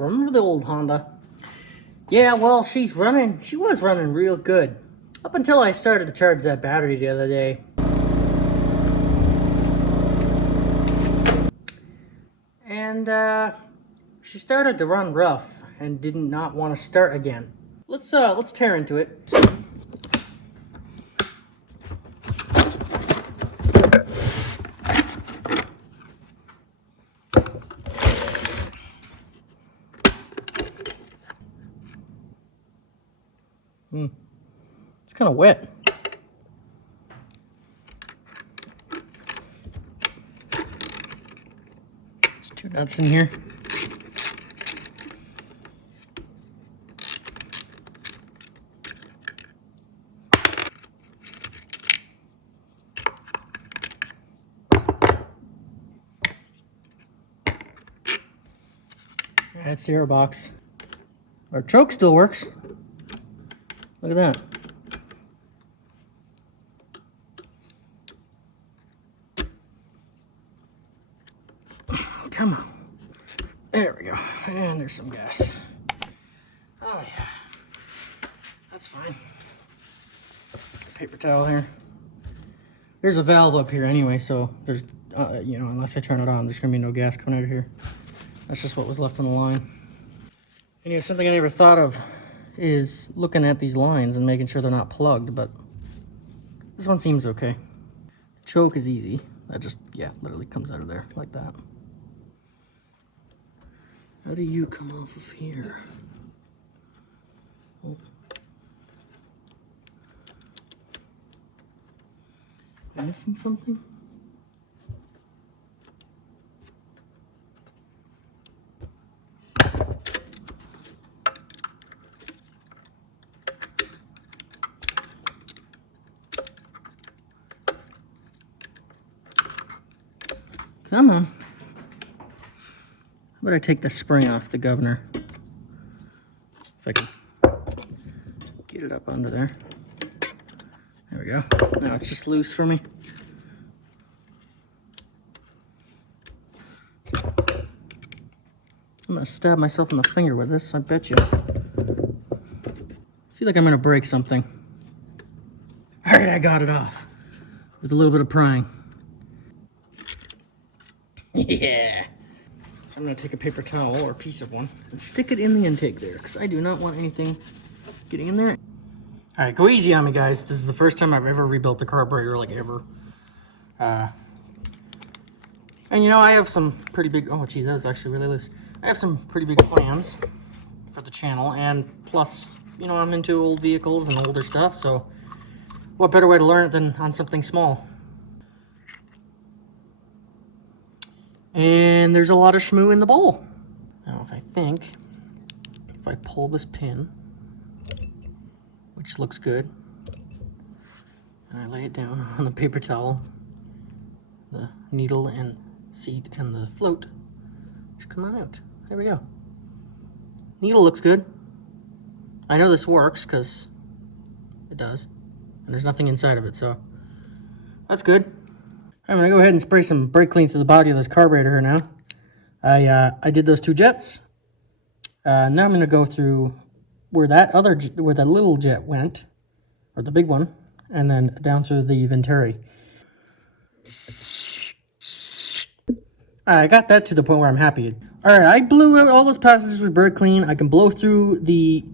Remember the old Honda? Yeah, well, she was running real good. Up until I started to charge that battery the other day. And she started to run rough and did not want to start again. Let's tear into it. It's kind of wet. There's two nuts in here. That's the air box. Our choke still works. Look at that. Come on. There we go. And there's some gas. Oh yeah. That's fine. Paper towel here. There's a valve up here anyway, so there's, unless I turn it on, there's gonna be no gas coming out of here. That's just what was left on the line. And something I never thought of is looking at these lines and making sure they're not plugged, but this one seems okay. Choke is easy. That just, literally comes out of there like that. How do you come off of here? Oh. Am I missing something? Come on. How about I take the spring off the governor? If I can get it up under there. There we go. Now it's just loose for me. I'm gonna stab myself in the finger with this, I bet you. I feel like I'm gonna break something. All right, I got it off with a little bit of prying. Yeah. So I'm going to take a paper towel or a piece of one and stick it in the intake there because I do not want anything getting in there. All right, go easy on me, guys. This is the first time I've ever rebuilt the carburetor, like ever. And I have some pretty big, oh geez, that was actually really loose. I have some pretty big plans for the channel, and plus, I'm into old vehicles and older stuff, so what better way to learn it than on something small? And there's a lot of shmoo in the bowl. Now, if I pull this pin, which looks good, and I lay it down on the paper towel, the needle and seat and the float should come on out. There we go. Needle looks good. I know this works because it does, and there's nothing inside of it, so that's good. I'm gonna go ahead and spray some brake clean to the body of this carburetor here now. I did those two jets. Now I'm gonna go through where that little jet went, or the big one, and then down through the venturi. I got that to the point where I'm happy. All right, I blew out all those passages with brake clean. I can blow through the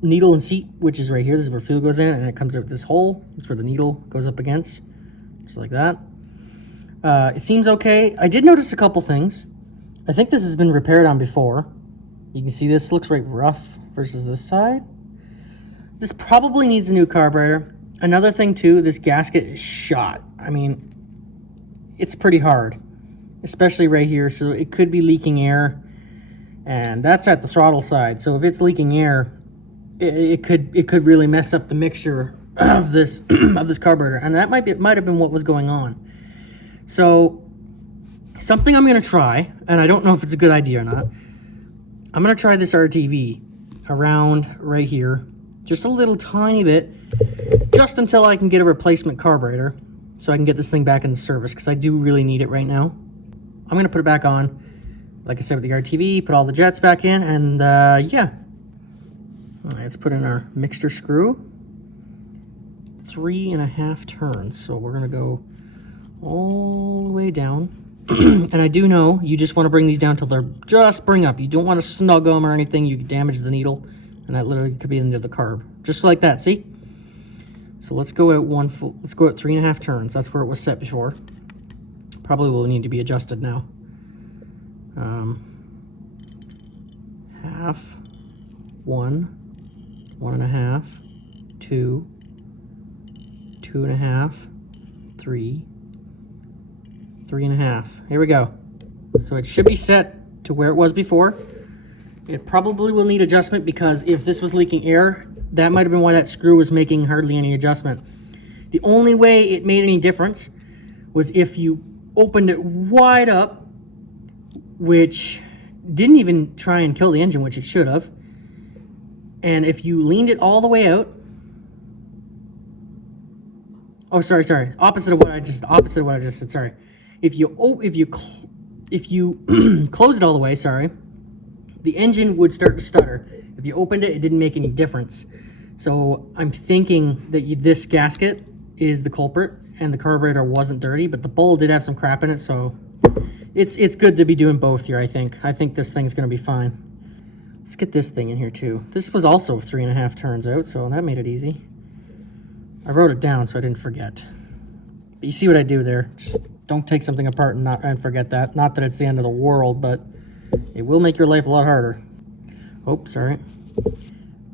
needle and seat, which is right here. This is where fuel goes in, and it comes out this hole. That's where the needle goes up against, just like that. It seems okay. I did notice a couple things. I think this has been repaired on before. You can see this looks right rough versus this side. This probably needs a new carburetor. Another thing too, this gasket is shot. I mean, it's pretty hard, especially right here. So it could be leaking air, and that's at the throttle side. So if it's leaking air, it could really mess up the mixture of this of this carburetor, and that might have been what was going on. So something I'm going to try, and I don't know if it's a good idea or not. I'm going to try this RTV around right here, just a little tiny bit, just until I can get a replacement carburetor so I can get this thing back into service, because I do really need it right now. I'm going to put it back on, like I said with the RTV, put all the jets back in, and yeah. All right, let's put in our mixture screw. 3.5 turns, so we're gonna go all the way down. And I do know you just want to bring these down till they're just bring up. You don't want to snug them or anything. You could damage the needle, and that literally could be into the carb, just like that. See? So let's go at let's go at 3.5 turns. That's where it was set before. Probably will need to be adjusted now. Half, 1, 1.5, 2, 2.5, 3, 3.5. Here we go. So it should be set to where it was before. It probably will need adjustment because if this was leaking air, that might have been why that screw was making hardly any adjustment. The only way it made any difference was if you opened it wide up, which didn't even try and kill the engine, which it should have. And if you leaned it all the way out, oh, sorry, opposite of what I just said, sorry. If you close it all the way, sorry, the engine would start to stutter. If you opened it, it didn't make any difference. So I'm thinking that this gasket is the culprit and the carburetor wasn't dirty, but the bowl did have some crap in it, so it's good to be doing both here, I think. I think this thing's gonna be fine. Let's get this thing in here too. This was also 3.5 turns out, so that made it easy. I wrote it down so I didn't forget. But you see what I do there. Just don't take something apart and forget that. Not that it's the end of the world, but it will make your life a lot harder. Oh, sorry.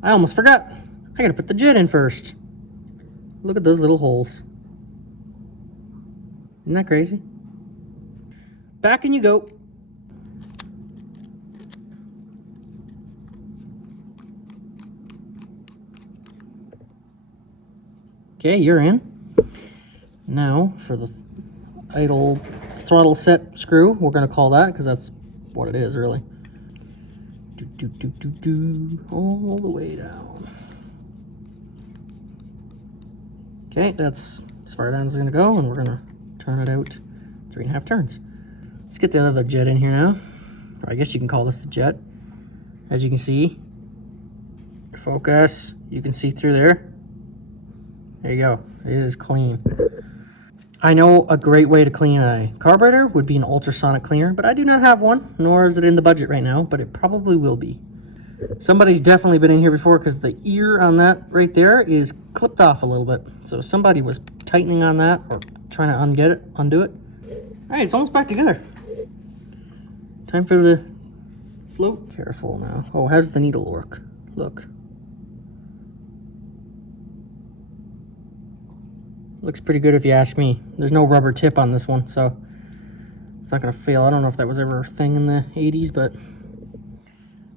I almost forgot. I gotta put the jet in first. Look at those little holes. Isn't that crazy? Back in you go. Okay, you're in. Now for the idle throttle set screw, we're gonna call that because that's what it is really. All the way down. Okay, that's as far down as it's gonna go, and we're gonna turn it out 3.5 turns. Let's get the other jet in here now. Or I guess you can call this the jet. As you can see, focus, you can see through there. There you go, it is clean. I know a great way to clean a carburetor would be an ultrasonic cleaner, but I do not have one, nor is it in the budget right now, but it probably will be. Somebody's definitely been in here before because the ear on that right there is clipped off a little bit. So somebody was tightening on that or trying to undo it. All right, it's almost back together. Time for the float. Careful now. Oh, how's the needle work? Look. Looks pretty good if you ask me. There's no rubber tip on this one, so it's not gonna fail. I don't know if that was ever a thing in the 80s, but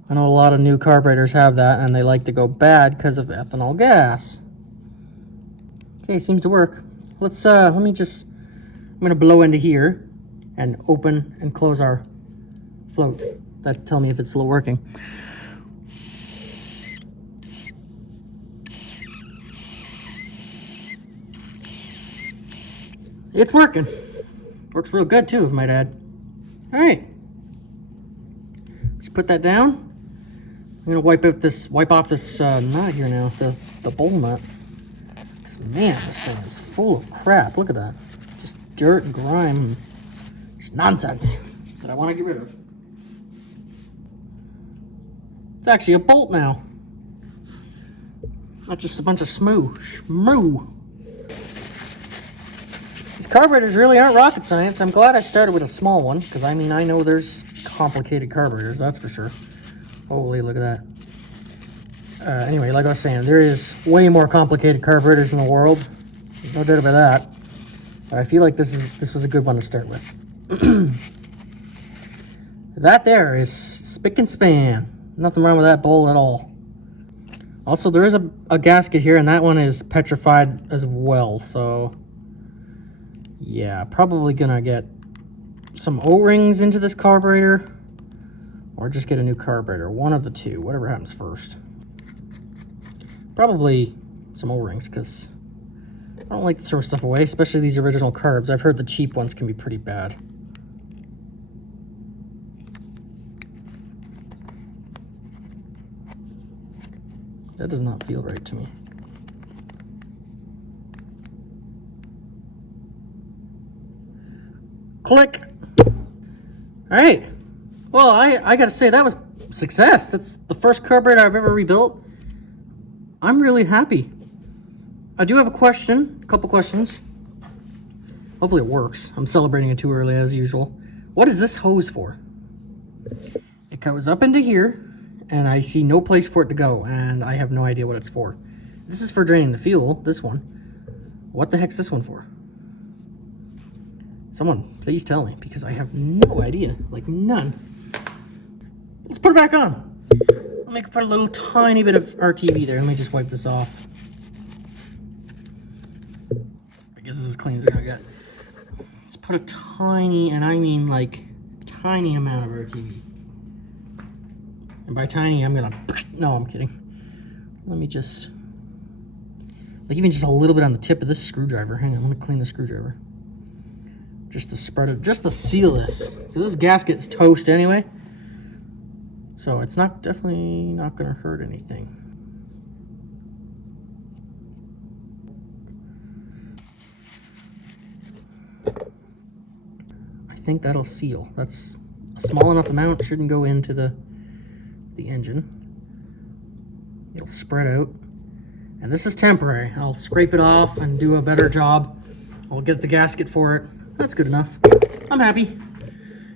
I know a lot of new carburetors have that, and they like to go bad because of ethanol gas. Okay, seems to work. Let's, I'm gonna blow into here and open and close our float. That'll tell me if it's still working. It's working. Works real good too, if I might add. All right. Just put that down. I'm gonna wipe off this nut here now, the bowl nut. 'Cause, man, this thing is full of crap. Look at that. Just dirt and grime and just nonsense that I want to get rid of. It's actually a bolt now. Not just a bunch of shmoo. These carburetors really aren't rocket science. I'm glad I started with a small one, because I mean, I know there's complicated carburetors, that's for sure. Holy, look at that. Anyway, like I was saying, there is way more complicated carburetors in the world. No doubt about that. But I feel like this was a good one to start with. That there is spick and span. Nothing wrong with that bowl at all. Also, there is a gasket here, and that one is petrified as well, so yeah, probably gonna get some O-rings into this carburetor or just get a new carburetor. One of the two, whatever happens first. Probably some O-rings, because I don't like to throw stuff away, especially these original carbs. I've heard the cheap ones can be pretty bad. That does not feel right to me. Click. All right. Well, I gotta say that was success. That's the first carburetor I've ever rebuilt. I'm really happy. I do have a question, a couple questions. Hopefully it works. I'm celebrating it too early as usual. What is this hose for? It goes up into here, and I see no place for it to go, and I have no idea what it's for. This is for draining the fuel, this one. What the heck's this one for? Someone, please tell me, because I have no idea, like none. Let's put it back on. Let me put a little tiny bit of RTV there. Let me just wipe this off. I guess this is as clean as it's gonna get. Let's put a tiny, and I mean like tiny amount of RTV. And by tiny, I'm gonna, no, I'm kidding. Let me just, like even just a little bit on the tip of this screwdriver. Hang on, let me clean the screwdriver. Just to spread it, just to seal this. Because this gasket is toast anyway. So it's definitely not gonna hurt anything. I think that'll seal. That's a small enough amount, shouldn't go into the engine. It'll spread out. And this is temporary. I'll scrape it off and do a better job. I'll get the gasket for it. That's good enough. I'm happy.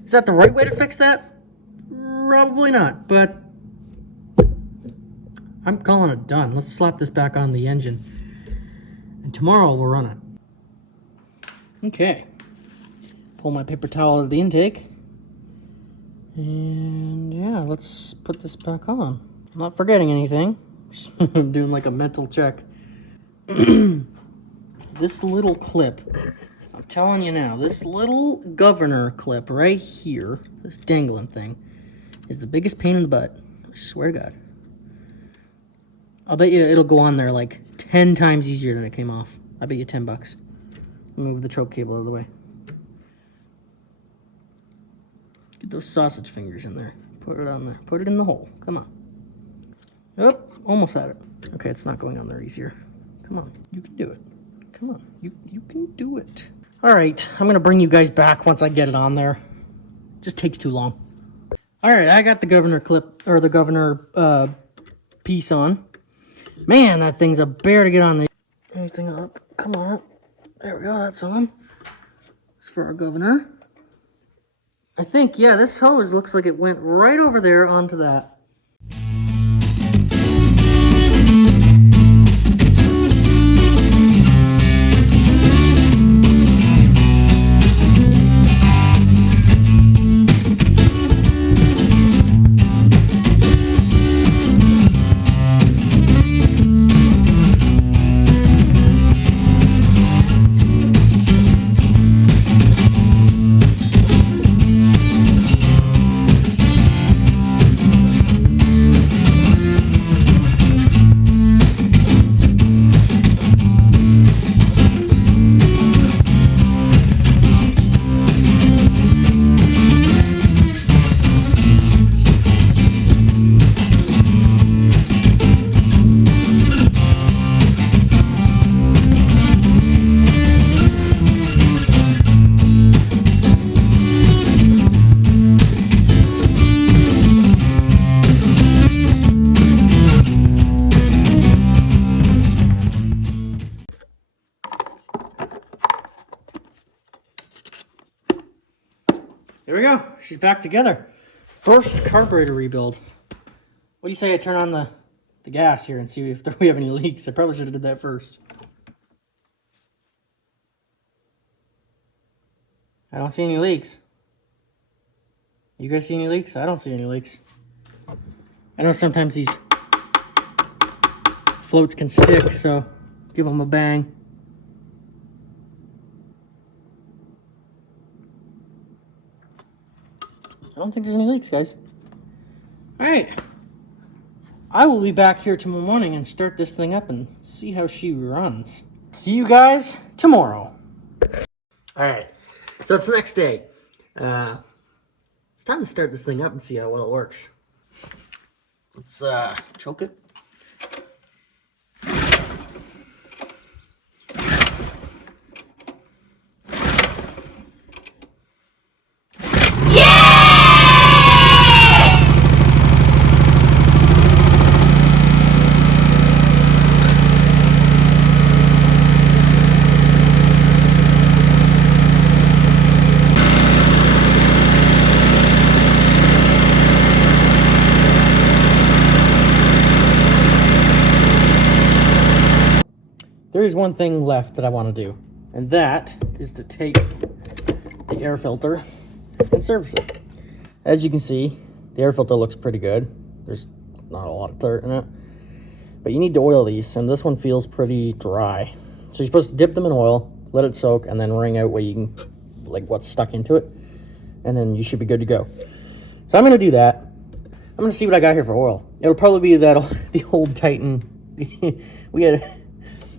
Is that the right way to fix that? Probably not, but I'm calling it done. Let's slap this back on the engine. And tomorrow we'll run it. Okay. Pull my paper towel out of the intake. And yeah, let's put this back on. I'm not forgetting anything. I'm doing like a mental check. This little clip, I'm telling you now, this little governor clip right here, this dangling thing, is the biggest pain in the butt. I swear to God. I'll bet you it'll go on there like 10 times easier than it came off. I bet you $10. Move the choke cable out of the way. Get those sausage fingers in there. Put it on there. Put it in the hole. Come on. Oh, almost had it. Okay, it's not going on there easier. Come on, you can do it. Come on, you can do it. All right, I'm gonna bring you guys back once I get it on there. It just takes too long. All right, I got the governor clip, or the governor piece on. Man, that thing's a bear to get on there. Anything up? Come on. There we go, that's on. It's for our governor. I think, yeah, this hose looks like it went right over there onto that. There we go. She's back together. First carburetor rebuild. What do you say I turn on the gas here and see if we have any leaks? I probably should have did that first. I don't see any leaks. You guys see any leaks? I don't see any leaks. I know sometimes these floats can stick, so give them a bang. I don't think there's any leaks, guys. All right. I will be back here tomorrow morning and start this thing up and see how she runs. See you guys tomorrow. All right. So it's the next day. It's time to start this thing up and see how well it works. Let's choke it. there is one thing left that I want to do, and that is to take the air filter and service it. As you can see, the air filter looks pretty good. There's not a lot of dirt in it, but you need to oil these, and this one feels pretty dry. So you're supposed to dip them in oil, let it soak, and then wring out what you can, like what's stuck into it, and then you should be good to go. So I'm gonna do that. I'm gonna see what I got here for oil. It'll probably be that the old Titan.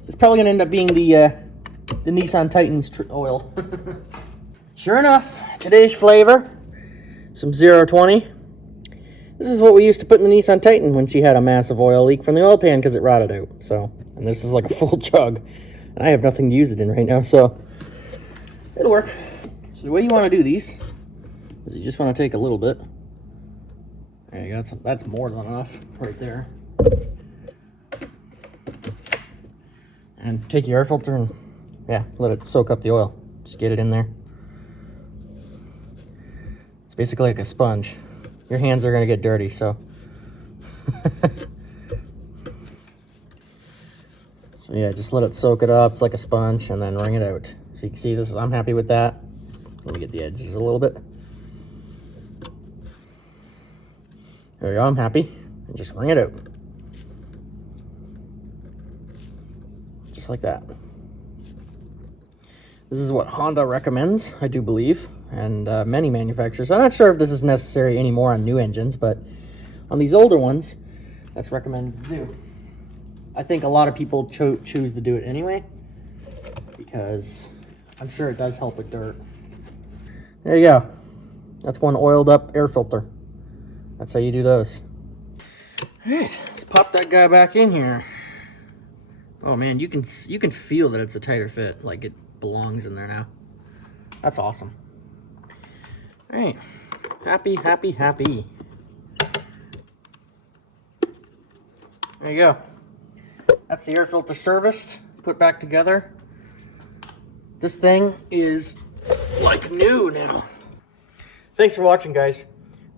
It's probably gonna end up being the Nissan Titan's oil. Sure enough, today's flavor, some 020. This is what we used to put in the Nissan Titan when she had a massive oil leak from the oil pan because it rotted out. So, and this is like a full jug, and I have nothing to use it in right now, so it'll work. So the way you want to do these is you just want to take a little bit. There you go. That's more than enough right there. And take your air filter and, yeah, let it soak up the oil. Just get it in there. It's basically like a sponge. Your hands are going to get dirty, so. So yeah, just let it soak it up. It's like a sponge, and then wring it out. So you can see this. I'm happy with that. Let me get the edges a little bit. There we go. I'm happy. And just wring it out. Just like that. This is what Honda recommends, I do believe, and many manufacturers. I'm not sure if this is necessary anymore on new engines, but on these older ones, that's recommended to do. I think a lot of people choose to do it anyway, because I'm sure it does help with dirt. There you go. That's one oiled up air filter. That's how you do those. All right, let's pop that guy back in here. Oh man, you can feel that it's a tighter fit, like it belongs in there now. That's awesome. All right, happy, happy, happy. There you go. That's the air filter serviced, put back together. This thing is like new now. Thanks for watching, guys.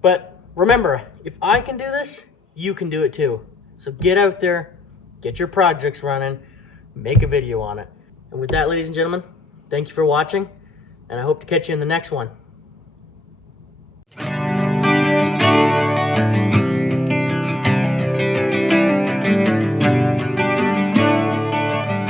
But remember, if I can do this, you can do it too. So get out there, get your projects running, make a video on it. And with that, ladies and gentlemen, thank you for watching, and I hope to catch you in the next one.